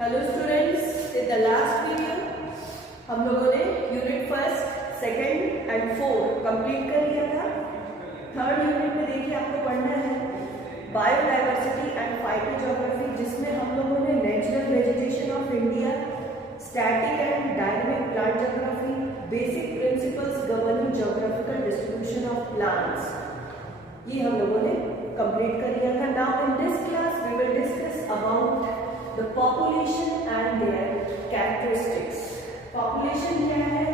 Hello students, in the last video हम लोगों ने unit first, second and fourth complete कर लिया था। थर्ड यूनिट में देखिए आपको पढ़ना है बायोडाइवर्सिटी एंड फाइटोजोग्राफी, जिसमें हम लोगों ने natural vegetation of India, static and dynamic plant geography, basic principles governing geographical distribution of plants, ये हम लोगों ने कंप्लीट कर लिया था। Now in this class we will discuss about the population and their characteristics. Population क्या है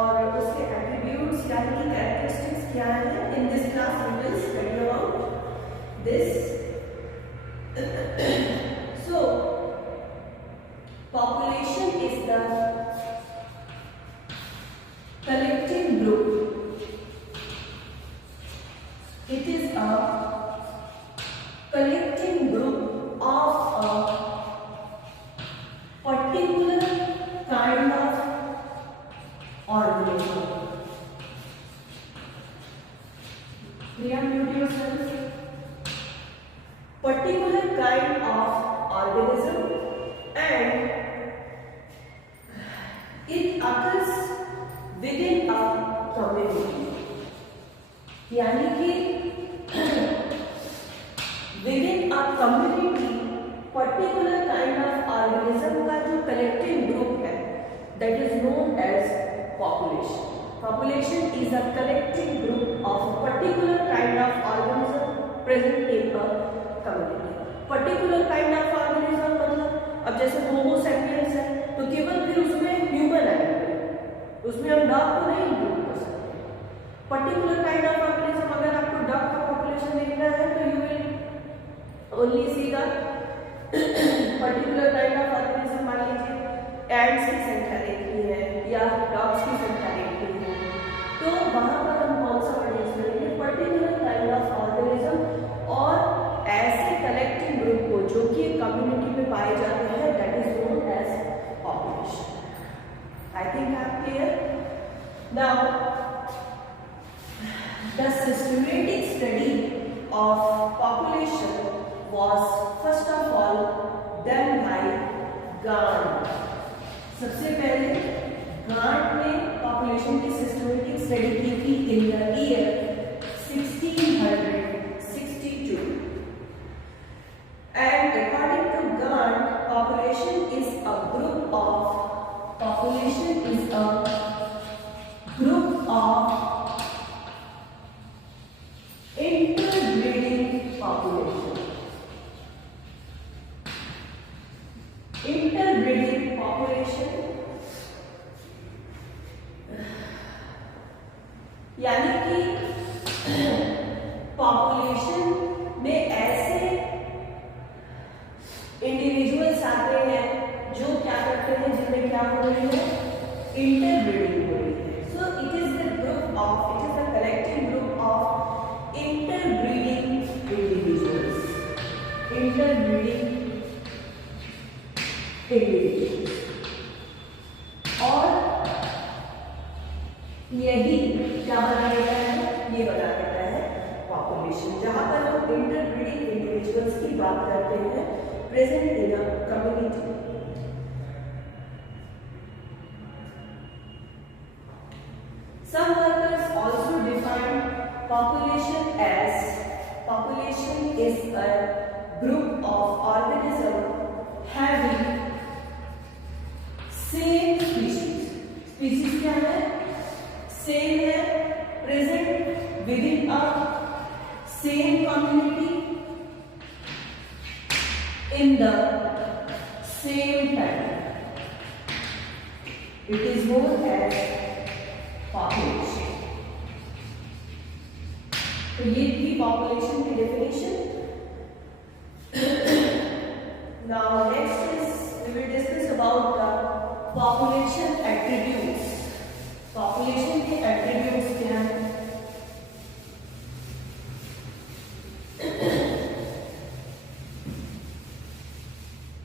और उसके attributes यानी कि characteristics क्या है, in this class we will study about this. So population is the collective group. It is a collective group of a particular kind of organism. Mute yourself. Particular kind of organism, and it occurs within a community. यानी कि within a community particular kind of organism का जो collective group है that is known as population. Population is a collective group of particular kind of organism present in a community. Particular kind of organism मतलब अब जैसे होमो सेपियंस है तो केवल फिर उसमें ह्यूमन आएंगे, उसमें हम डॉग को नहीं इंक्लूड कर सकते. पर्टिकुलर काइंड ऑफ ऑर्गेनिज्म, अगर आपको डॉग का पॉपुलेशन देखना है तो you will only see the particular kind of organism. मान लीजिए एंड्स की संख्या देखनी है या डॉग्स की संख्या देखनी है तो वहां पर हम कौन सा वर्ड यूज करेंगे, पर्टिकुलर काइंड ऑफ ऑर्गेनिज्म. और ऐसे कलेक्टिव ग्रुप को जो कि कम्युनिटी में पाए जाते हैं that is known as population. I think I am clear now. The systematic study of population was first of all done by Gant. सबसे पहले गांट ने पॉपुलेशन की सिस्टमैटिक स्टडी की थी in the year 1662. And according to Gant, population is a group of interbreeding population. Interbreeding population यानी कि पॉपुलेशन में ऐसे इंडिविजुअल्स आते हैं जो क्या करते हैं, जिनमें क्या हो रही है, इंटरब्रीडिंग हो रही है. So it is the collective group of interbreeding individuals. Interbreeding और यही क्या बना देता है, ये बना देता है पॉपुलेशन. जहां पर हम इंटरब्रीडिंग इंडिविजुअल्स की बात करते हैं present in a community. Some workers also define population as population is a group of organisms having same species क्या है, सेम है, present within a same community in the same time. It is known as population. तो ये थी population की definition. Now next is we will discuss about the population attributes. Population के attributes क्या हैं?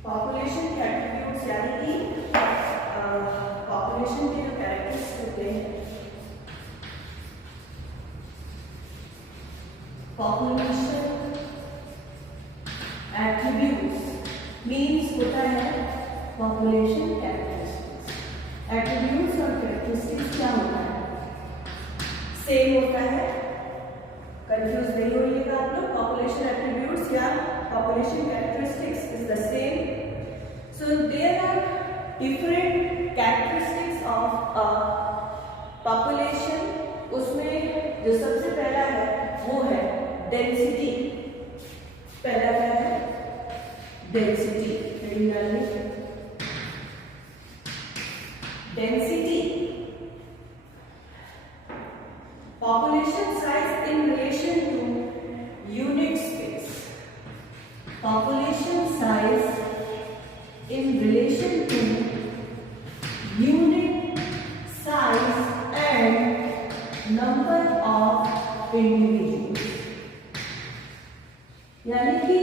पॉपुलेशन के एट्रीब्यूट्स यानी कि पॉपुलेशन के जो कैरेक्टर्स होते हैं, पॉपुलेशन एट्रीब्यूट्स मीन्स होता है पॉपुलेशन कैरेक्टरिस्टिक्स। एट्रीब्यूट्स और कैरेक्टरिस्टिक्स क्या होता है? सेम होता है, कंफ्यूज नहीं होइएगा आप लोग। पॉपुलेशन एट्रीब्यूट्स या population characteristics is the same. So there are different characteristics of a population. उसमें जो सबसे पहला है वो है डेंसिटी। पहला क्या है? Density. Density, population size in relation to unit space. Population size in relation to unit size and number of individuals. यानी कि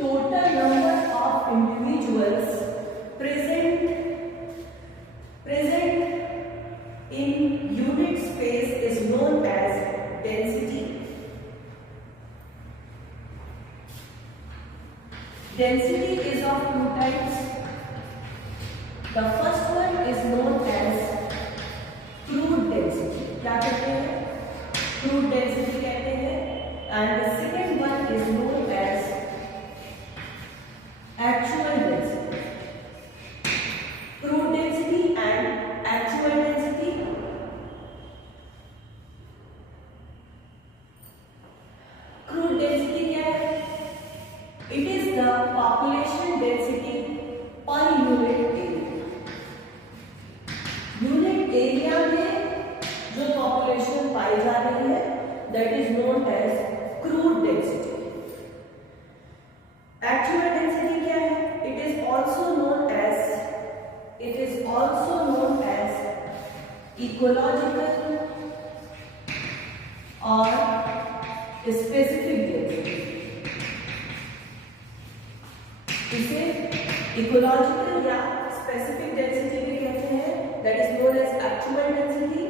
total number of individuals present in unit space is known as density. Density is of two types. The first one is known as crude density. क्या कहते हैं? Crude density कहते हैं. And the second one is known as actual density. Crude density and actual density. Crude density क्या है? It is the population density per unit area. Unit area में जो population पाई जा रही है, that is known as crude density. Actual density क्या है? It is also known as ecological or specific density. इसे ecological या specific density भी कहते हैं. That is known as actual density.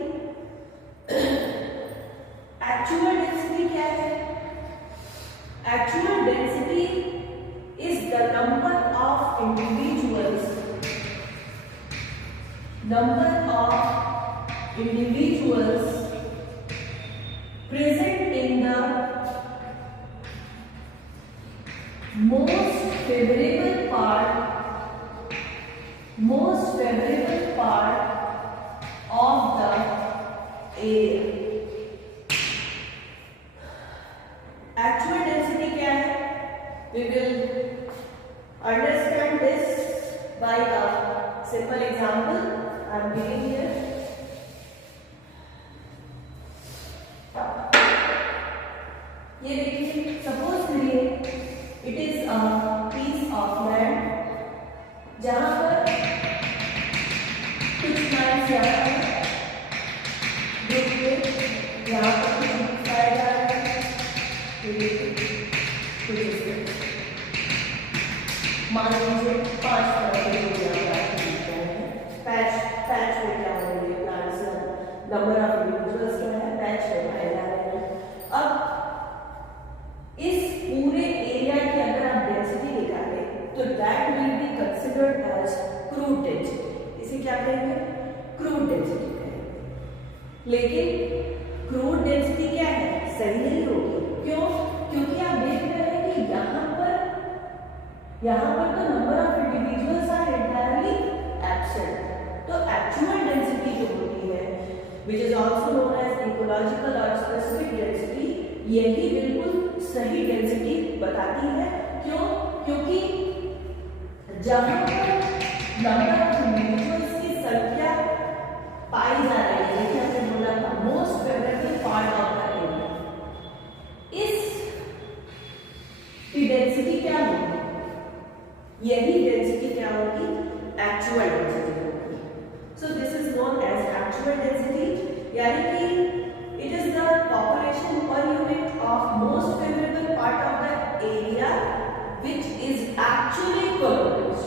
Actual density क्या है? Actual density is the number of individuals present in the most favorable part of the area. Actual density क्या है? We will understand this by a simple example I am giving here. ये देखिए, suppose करिए it is a piece of land जहाँ पर कुछ plants जा रहा है, देखिए यहाँ पर कुछ पाया जा रहा है, मान लीजिए 5 तरह के पैच में क्या हो रही है, प्लांट्स नंबर ऑफ इंडिविजुअल्स जो है पैच में पाए जा रहे हैं. अब इस पूरे एरिया की अगर आप डेंसिटी निकालें तो that will be considered as crude density. इसे क्या कहेंगे? क्रूड डेंसिटी कहेंगे. लेकिन क्रूड डेंसिटी क्या है? सही नहीं होगी. क्यों? क्योंकि आप देख रहे हैं कि यहाँ पर तो number of individuals are entirely absent. तो एक्चुअल डेंसिटी जो होती है which is also known as ecological और स्पेसिफिक डेंसिटी, यही बिल्कुल सही डेंसिटी बताती है. क्यों? क्योंकि जहां पर नंबर ऑफ इंडिविजुअल्स की संख्या पाई जा रही है, जैसे हमने बोला था most favourable part of the area, इसकी डेंसिटी क्या होगी? यही डेंसिटी क्या होगी? एक्चुअल डेंसिटी होगी. So this is known as actual density. यानी कि it is the population per unit of most favourable part of the area which is actually colonies,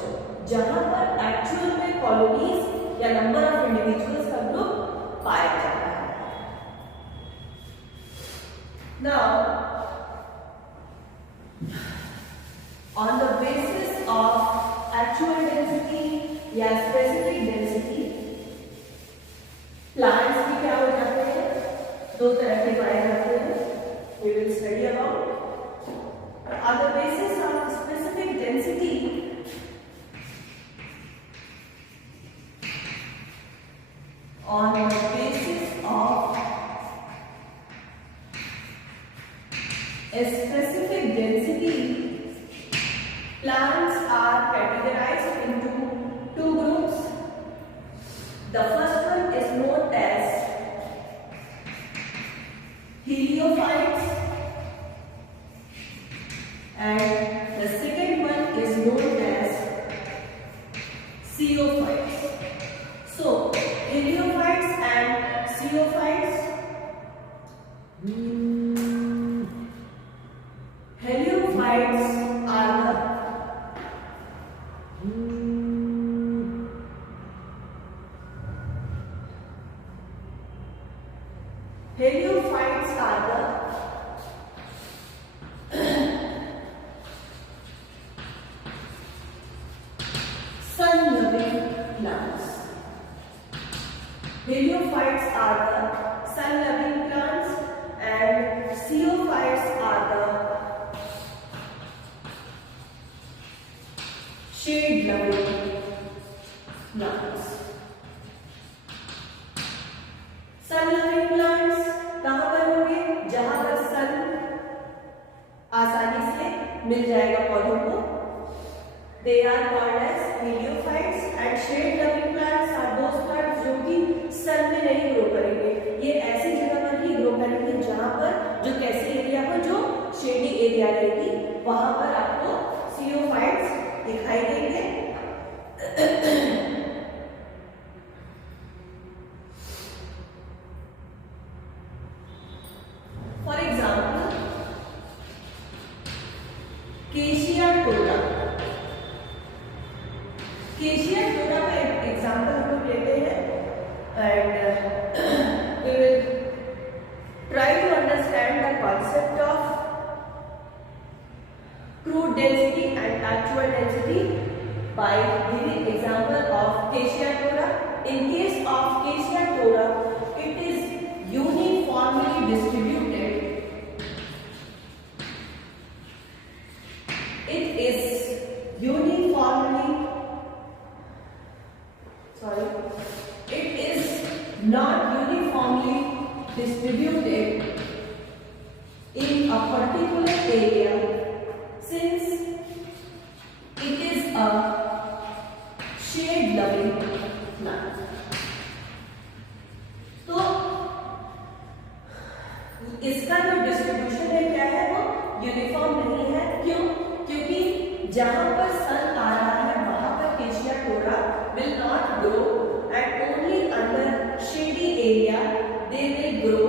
जहां पर एक्चुअल में कॉलोनीज या नंबर ऑफ इंडिविजुअल्स का group पाया जाता है. Now on the basis of actual density या स्पेसिफिक डेंसिटी। प्लांट्स भी क्या हो जाते हैं, दो तरह के पाए जाते हैं। We will study about on the basis of specific density. On the basis of a specific density, plants are categorized into two groups. The first one is known as heliophytes and the second one is known as xeophytes. So heliophytes and xeophytes. Heliophytes are sun-loving plants. Heliophytes are the sun-loving plants and xeophytes are the shade-loving plants. सन-loving plants कहाँ पर होंगे, जहां पर सन आसानी से मिल जाएगा पौधों को। They are called as heliophytes and shade-loving plants are those plants जो कि सन में नहीं ग्रो करेंगे। ये ऐसी जगह पर ही ग्रो करेंगे जहां पर जो कैसी एरिया हो, जो शेडी एरिया रहेगी, वहां पर आपको xeophytes दिखाई देंगे। फॉर एग्जाम्पल केशिया टोरा। केशिया टोरा का एक एग्जाम्पल हम लोग लेते हैं and we will try to understand the concept of crude density and actual density by giving example of Cassia tora. In case of Cassia tora, it is uniformly distributed. It is uniformly, it is not uniformly distributed in a particular area, since it is a shade-loving plant. तो इसका जो डिस्ट्रीब्यूशन है क्या है, वो यूनिफॉर्म नहीं है। क्यों? क्योंकि जहां पर सन आ रहा है वहां पर केशिया टोरा will not grow and only under shady area they will grow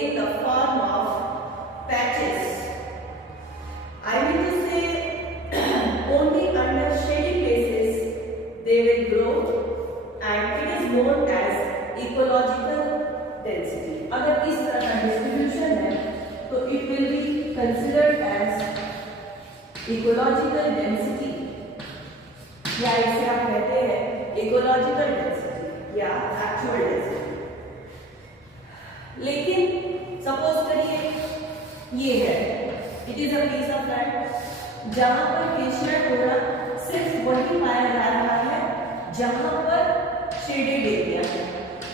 in the form of patches. I mean to say only under shady places they will grow and it is known as ecological density. अगर इस तरह का डिस्ट्रीब्यूशन है तो it will be considered as ecological density, या इसे आप कहते हैं ecological density या actual density। लेकिन सपोज करिए ये है, it is a piece of land जहां पर केशिया टोरा सिर्फ वही पाया जा रहा है जहां पर शेडेड एरिया है,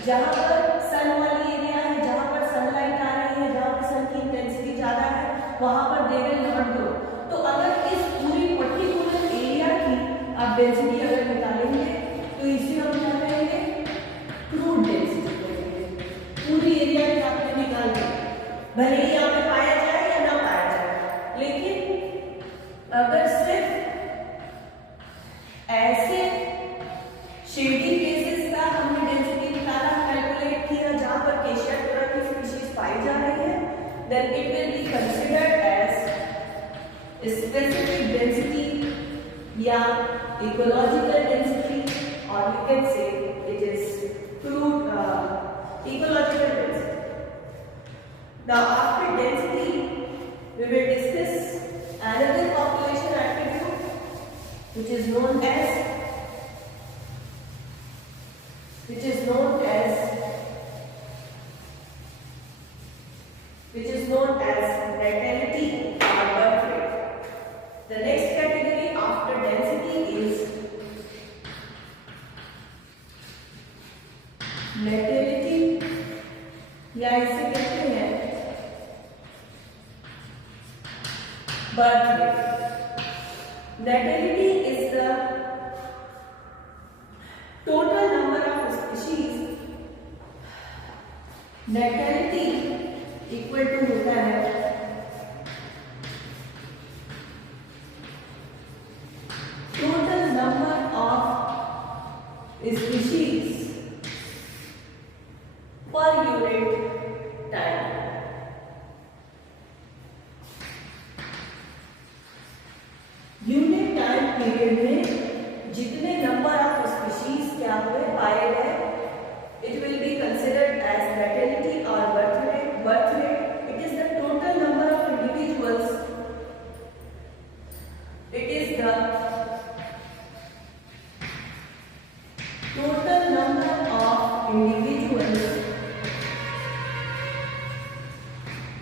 जहां पर सन वाली एरिया है, जहां पर सनलाइट आ रही है, जहां पर सन की इंटेंसिटी ज्यादा है, वहां पर दे विल नॉट ग्रो। तो अगर इस पूरी पर्टिकुलर एरिया की आप डेंसिटी अगर निकालेंगे तो इसे हम क्या कहेंगे, क्रूड डेंसिटी कहेंगे। पूरी एरिया की आपने निकाल दी, भले ही यहाँ पे पाया जाए या ना पाया जाए, लेकिन अगर सिर्फ ऐसे शेडी केसेस का हमने डेंसिटी निकाला, कैलकुलेट किया जहां पर केशिया टोरा की स्पीशीज पाई जा रही है, then it will be considered as specific density या ecological density, or you can say it is crude ecological density. Now after density we will discuss another population attribute which is known as natality or birth rate. The next category after density is natality, या इसे कहते हैं birth rate. Natality is the total number of species. Natality equal to होता है total number of species per unit time. Unit time period में जितने number of species क्या हुए पाए गए, it will be considered as natality or birth rate. It is the total number of individuals. It is the total number of individuals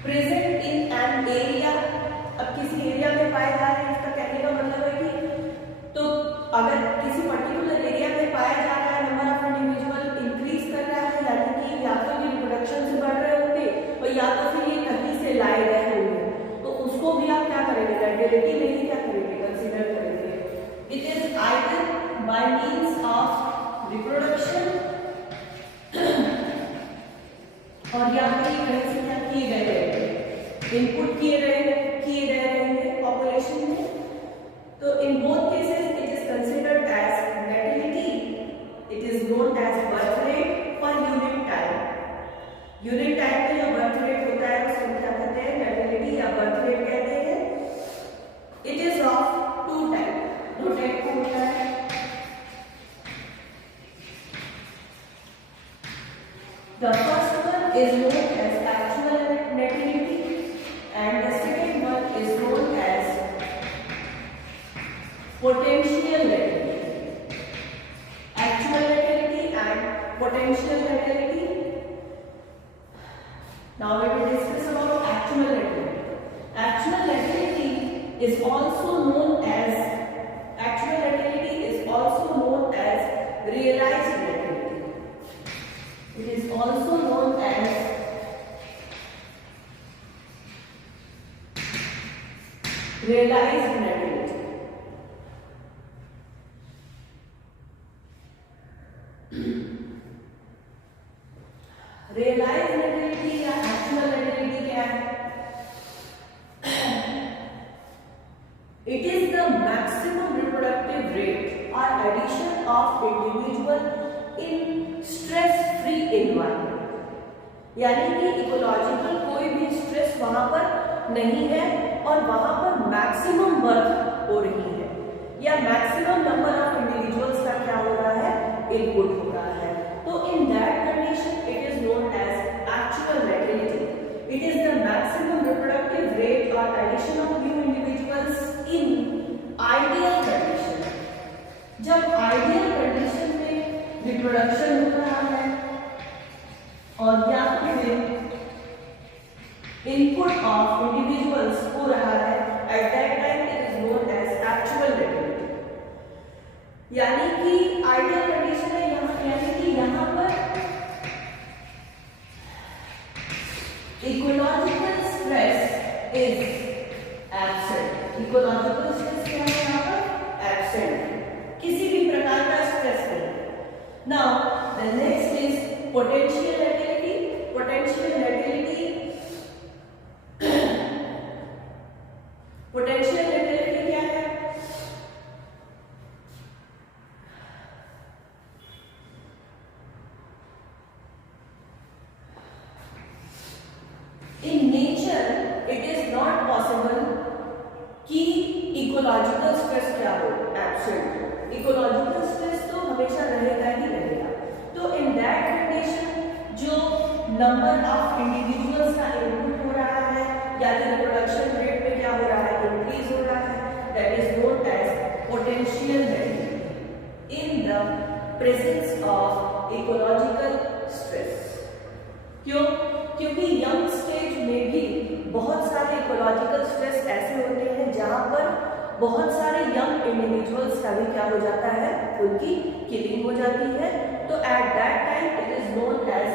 present in an area. अब किसी एरिया में पाए जा रहे हैं, इसका कहने का मतलब है कि तो अगर किसी पर्टिकुलर एरिया में पाया जा रहा है नंबर ऑफ इंडिविजुअल इंक्रीज कर रहा है, यानी कि या तो ये रिप्रोडक्शन से बढ़ रहे होंगे और या तो फिर ये कहीं से लाए गए होंगे, तो उसको भी आप क्या करेंगे, natality में ही क्या करेंगे, कंसीडर करेंगे. It is either by means of reproduction और या फिर कहीं से क्या किए गए रहेंगे, इनपुट किए गए रहेंगे पॉपुलेशन में. तो in both cases it is considered as natality. It is known as birth rate per unit time. Unit time पे जो बर्थ रेट होता है उसको क्या कहते हैं, natality या बर्थ रेट कहते हैं. It is of two type. दो टाइप का होता है. The first one is known as actual natality and the second one is known as potential natality. Actual natality and potential natality. Now we will discuss about actual natality. Actual natality is also known as realized natality. It is also known as realized natality. Realized natality या actual natality क्या है? It is the maximum reproductive rate or addition of individual in stress-free environment. यानी कि इकोलॉजिकल कोई भी स्ट्रेस वहां पर नहीं है और वहां पर मैक्सिमम बर्थ हो रही है या मैक्सिमम नंबर ऑफ इंडिविजुअल्स का क्या हो रहा है, इनपुट हो रहा है. तो in that condition it is known as actual natality. It is the maximum reproductive rate or addition of new individuals in ideal condition. जब आइडियल कंडीशन में रिप्रोडक्शन हो रहा है और या फिर इनपुट ऑफ इंडिविजुअल्स हो रहा है, at that time it is known as actual natality. यानी कि आइडियल कंडीशन है यहाँ, यानी कि यहाँ पर ecological stress is absent. Ecological stress क्या है यहाँ पर, एब्सेंट. किसी भी प्रकार का स्ट्रेस नहीं. Now the next is potential natality. Potential natality क्या है? Presence of ecological stress. क्यों? क्योंकि यंग स्टेज में भी बहुत सारे इकोलॉजिकल स्ट्रेस ऐसे होते हैं जहां पर बहुत सारे यंग इंडिविजुअल्स का भी क्या हो जाता है, उनकी किलिंग हो जाती है। तो at that time it is known as